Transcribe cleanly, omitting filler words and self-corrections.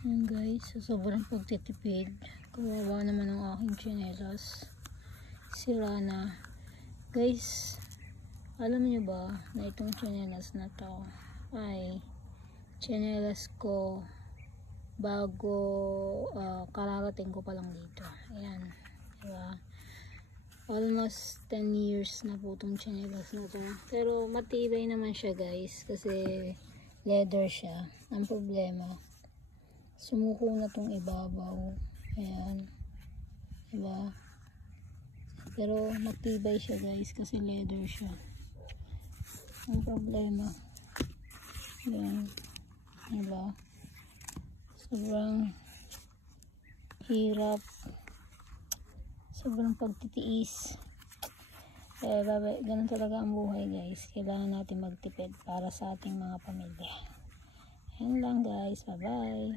Ayan guys, sa sobrang pagtitipid, kawawa naman ang aking tsinelas. Sira na. Guys, alam niyo ba na itong tsinelas na to ay tsinelas ko bago kararating ko pa lang dito. Ayan, diba? Almost 10 years na po itong tsinelas na to. Pero matibay naman siya guys, kasi leather siya. Ang problema, sumuko na tong ibabaw. Ayan, diba? Pero matibay siya guys, kasi leather siya. Ang problema, ayan, diba? Sobrang hirap, sobrang pagtitiis. Kaya ganun talaga ang buhay guys. Kailangan natin magtipid para sa ating mga pamilya. Yan lang guys, bye bye.